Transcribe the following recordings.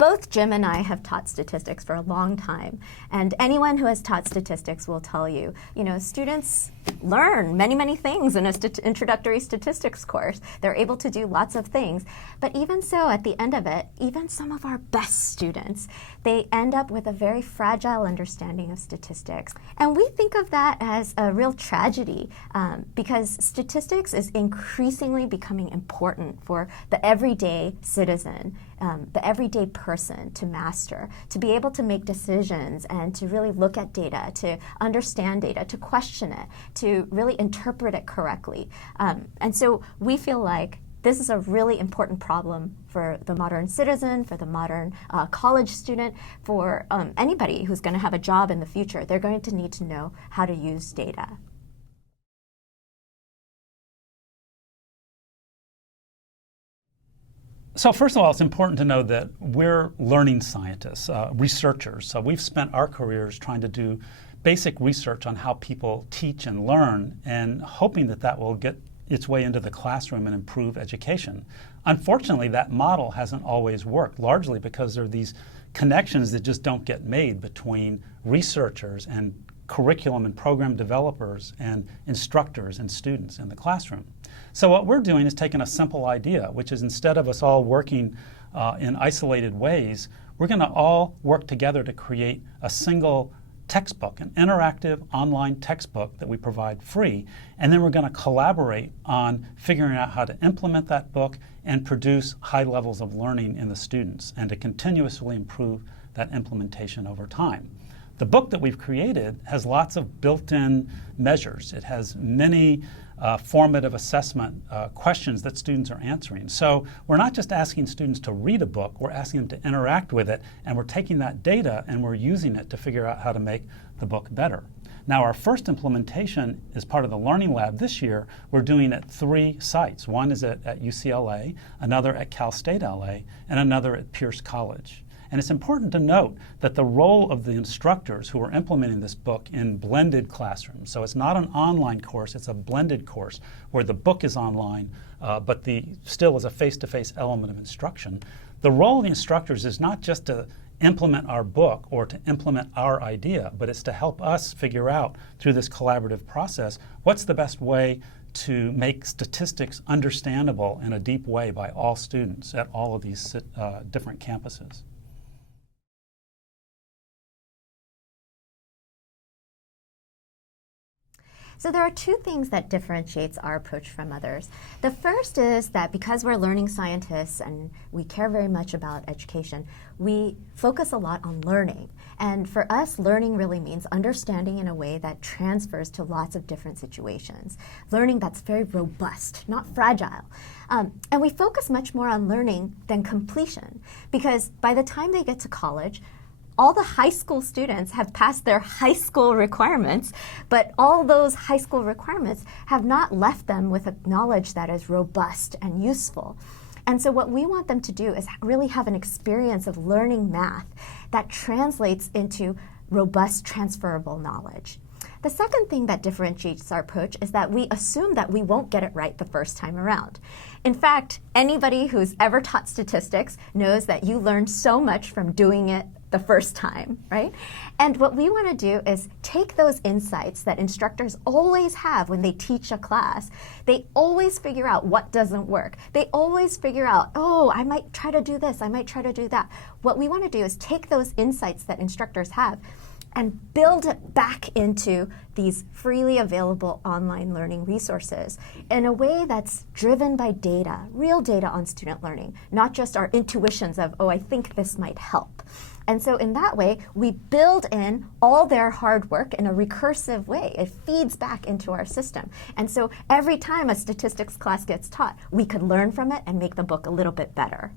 Both Jim and I have taught statistics for a long time, and anyone who has taught statistics will tell you, students learn many, many things in an introductory statistics course. They're able to do lots of things, but even so, at the end of it, even some of our best students, they end up with a very fragile understanding of statistics. And we think of that as a real tragedy because statistics is increasingly becoming important for the everyday citizen, the everyday person to master, to be able to make decisions and to really look at data, to understand data, to question it, to really interpret it correctly. And so we feel like this is a really important problem for the modern citizen, for the modern college student, for anybody who's going to have a job in the future. They're going to need to know how to use data. So first of all, it's important to know that we're learning scientists, researchers. So we've spent our careers trying to do basic research on how people teach and learn and hoping that that will get its way into the classroom and improve education. Unfortunately, that model hasn't always worked, largely because there are these connections that just don't get made between researchers and curriculum and program developers and instructors and students in the classroom. So what we're doing is taking a simple idea, which is instead of us all working in isolated ways, we're going to all work together to create a single textbook, an interactive online textbook that we provide free, and then we're going to collaborate on figuring out how to implement that book and produce high levels of learning in the students and to continuously improve that implementation over time. The book that we've created has lots of built-in measures. It has many formative assessment questions that students are answering. So we're not just asking students to read a book, we're asking them to interact with it, and we're taking that data and we're using it to figure out how to make the book better. Now, our first implementation is part of the Learning Lab this year. We're doing at 3 sites. One is at UCLA, another at Cal State LA, and another at Pierce College. And it's important to note that the role of the instructors who are implementing this book in blended classrooms, so it's not an online course, it's a blended course where the book is online, but still is a face-to-face element of instruction. The role of the instructors is not just to implement our book or to implement our idea, but it's to help us figure out through this collaborative process what's the best way to make statistics understandable in a deep way by all students at all of these different campuses. So there are 2 things that differentiates our approach from others. The first is that because we're learning scientists and we care very much about education, we focus a lot on learning. And for us, learning really means understanding in a way that transfers to lots of different situations. Learning that's very robust, not fragile. And we focus much more on learning than completion, because by the time they get to college, all the high school students have passed their high school requirements, but all those high school requirements have not left them with a knowledge that is robust and useful. And so what we want them to do is really have an experience of learning math that translates into robust, transferable knowledge. The second thing that differentiates our approach is that we assume that we won't get it right the first time around. In fact, anybody who's ever taught statistics knows that you learn so much from doing it the first time, right? And what we want to do is take those insights that instructors always have when they teach a class. They always figure out what doesn't work. They always figure out, oh, I might try to do this, I might try to do that. What we want to do is take those insights that instructors have and build it back into these freely available online learning resources in a way that's driven by data, real data on student learning, not just our intuitions of, oh, I think this might help. And so in that way, we build in all their hard work in a recursive way. It feeds back into our system. And so every time a statistics class gets taught, we could learn from it and make the book a little bit better.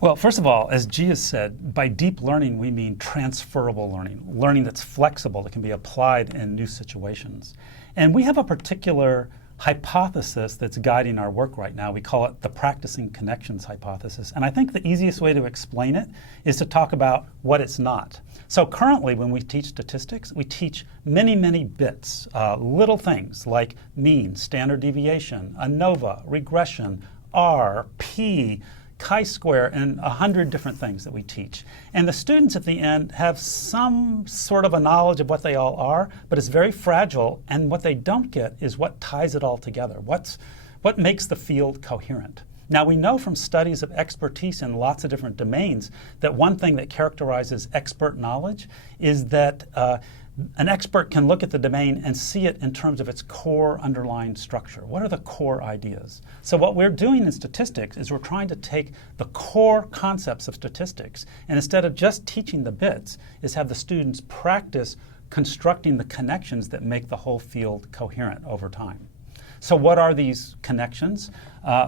Well, first of all, as Gia said, by deep learning we mean transferable learning, learning that's flexible, that can be applied in new situations. And we have a particular hypothesis that's guiding our work right now. We call it the practicing connections hypothesis. And I think the easiest way to explain it is to talk about what it's not. So currently, when we teach statistics, we teach many, many bits, little things like mean, standard deviation, ANOVA, regression, R, P, chi-square, and 100 different things that we teach. And the students at the end have some sort of a knowledge of what they all are, but it's very fragile, and what they don't get is what ties it all together. What makes the field coherent? Now, we know from studies of expertise in lots of different domains that one thing that characterizes expert knowledge is that an expert can look at the domain and see it in terms of its core underlying structure. What are the core ideas? So what we're doing in statistics is we're trying to take the core concepts of statistics, and instead of just teaching the bits, is have the students practice constructing the connections that make the whole field coherent over time. So what are these connections?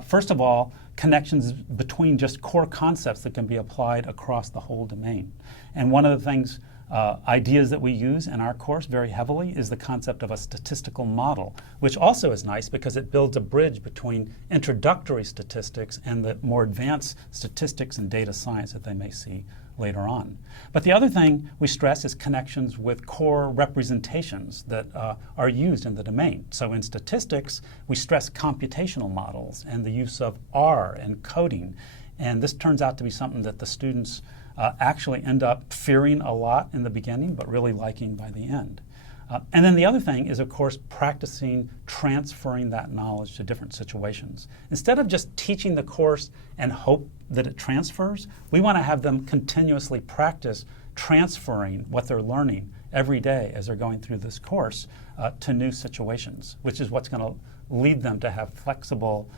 First of all, connections between just core concepts that can be applied across the whole domain. And one of the things, ideas that we use in our course very heavily is the concept of a statistical model, which also is nice because it builds a bridge between introductory statistics and the more advanced statistics and data science that they may see later on. But the other thing we stress is connections with core representations that are used in the domain. So in statistics, we stress computational models and the use of R and coding. And this turns out to be something that the students actually end up fearing a lot in the beginning, but really liking by the end. And then the other thing is, of course, practicing transferring that knowledge to different situations. Instead of just teaching the course and hope that it transfers, we want to have them continuously practice transferring what they're learning every day as they're going through this course to new situations, which is what's going to lead them to have flexible,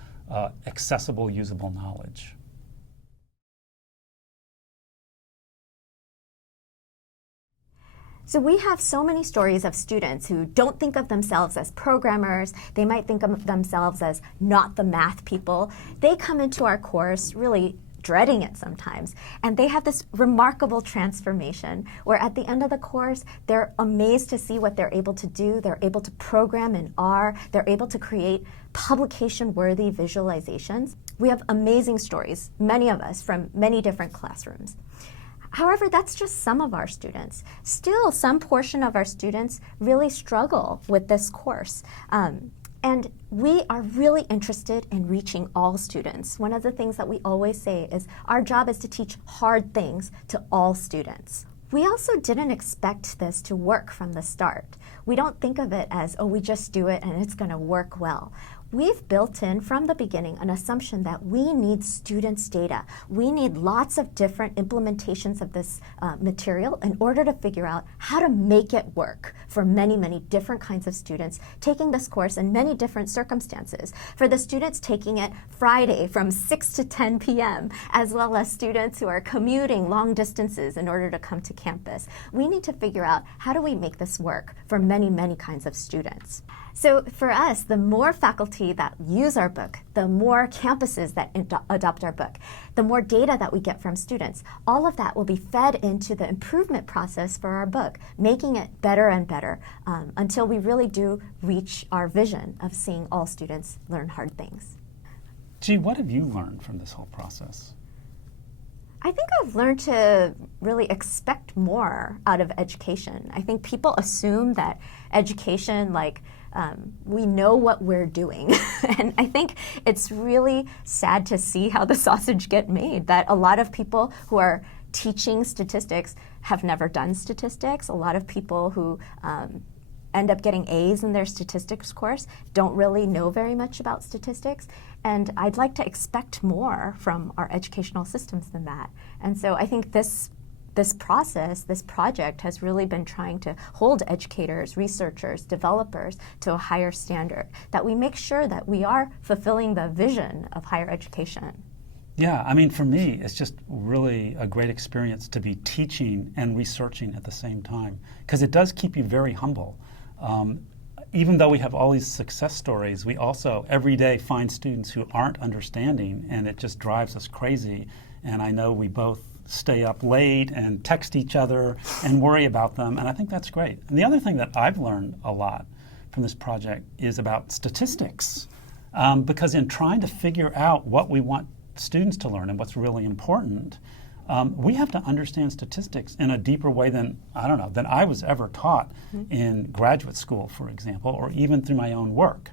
accessible, usable knowledge. So we have so many stories of students who don't think of themselves as programmers. They might think of themselves as not the math people. They come into our course really dreading it sometimes, and they have this remarkable transformation where at the end of the course, they're amazed to see what they're able to do. They're able to program in R. They're able to create publication-worthy visualizations. We have amazing stories, many of us, from many different classrooms. However, that's just some of our students. Still, some portion of our students really struggle with this course. And we are really interested in reaching all students. One of the things that we always say is our job is to teach hard things to all students. We also didn't expect this to work from the start. We don't think of it as, oh, we just do it and it's going to work well. We've built in from the beginning an assumption that we need students' data. We need lots of different implementations of this material in order to figure out how to make it work for many, many different kinds of students taking this course in many different circumstances. For the students taking it Friday from 6 to 10 p.m., as well as students who are commuting long distances in order to come to campus. We need to figure out how do we make this work for many, many kinds of students. So for us, the more faculty that use our book, the more campuses that adopt our book, the more data that we get from students, all of that will be fed into the improvement process for our book, making it better and better until we really do reach our vision of seeing all students learn hard things. Gee, what have you learned from this whole process? I think I've learned to really expect more out of education. I think people assume that education, we know what we're doing. And I think it's really sad to see how the sausage get made, that a lot of people who are teaching statistics have never done statistics. A lot of people who end up getting A's in their statistics course don't really know very much about statistics. And I'd like to expect more from our educational systems than that. And so I think this process, this project has really been trying to hold educators, researchers, developers to a higher standard, that we make sure that we are fulfilling the vision of higher education. Yeah, I mean, for me, it's just really a great experience to be teaching and researching at the same time, because it does keep you very humble. Even though we have all these success stories, we also every day find students who aren't understanding, and it just drives us crazy. And I know we both stay up late and text each other and worry about them, and I think that's great. And the other thing that I've learned a lot from this project is about statistics. Because in trying to figure out what we want students to learn and what's really important, we have to understand statistics in a deeper way than I was ever taught in graduate school, for example, or even through my own work.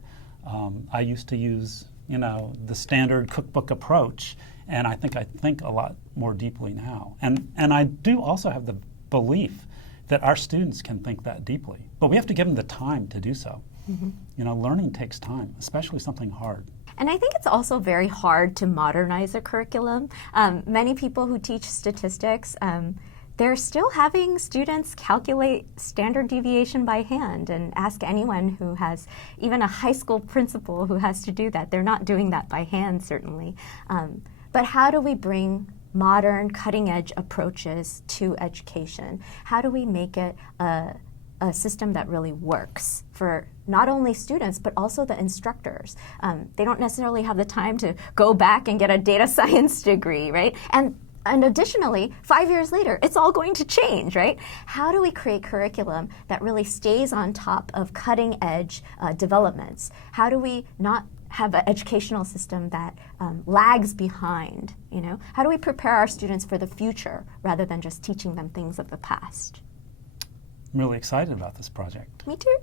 I used to use, the standard cookbook approach, and I think a lot more deeply now. And I do also have the belief that our students can think that deeply, but we have to give them the time to do so. Learning takes time, especially something hard. And I think it's also very hard to modernize a curriculum. Many people who teach statistics, they're still having students calculate standard deviation by hand, and ask anyone who has, even a high school principal who has to do that. They're not doing that by hand, certainly. But how do we bring modern, cutting-edge approaches to education? How do we make it a system that really works for not only students, but also the instructors? They don't necessarily have the time to go back and get a data science degree, right? And additionally, 5 years later, it's all going to change, right? How do we create curriculum that really stays on top of cutting-edge developments? How do we not have an educational system that lags behind, How do we prepare our students for the future rather than just teaching them things of the past? I'm really excited about this project. Me too.